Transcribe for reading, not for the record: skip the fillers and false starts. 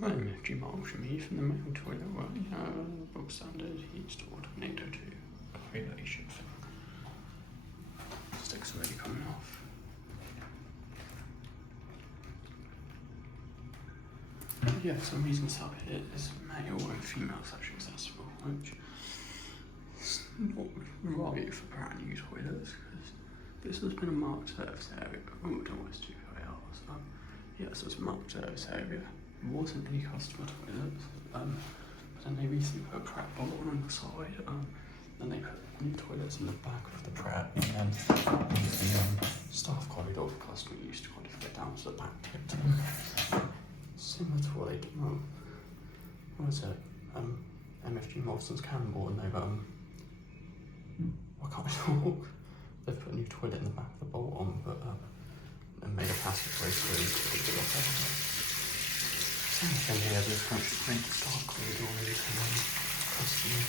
MFG Martlesham Heath and the male toilet, well, bog standard Heatstore 2802 correlation thing. Stick's already coming off. Yeah, for some reason sub here is male and female such accessible, which is not right for brand new toilets, because this has been a marked service area. Oh, I don't know what it's 2 hours. Yeah, so it's a marked service area. There wasn't any customer toilets, but then they recently put a Pret bolt on the side, and they put new toilets in the back of the Pret, and then the staff corridor for customer use to kind of fit down to the back bit. Similar to what they did, what was it? MFG Morrison's Campbell, and they've, I can't talk. They've put a new toilet in the back of the bolt on, but and made a passageway through to the big office. Same thing here, there's country print staff corridor and you can customer.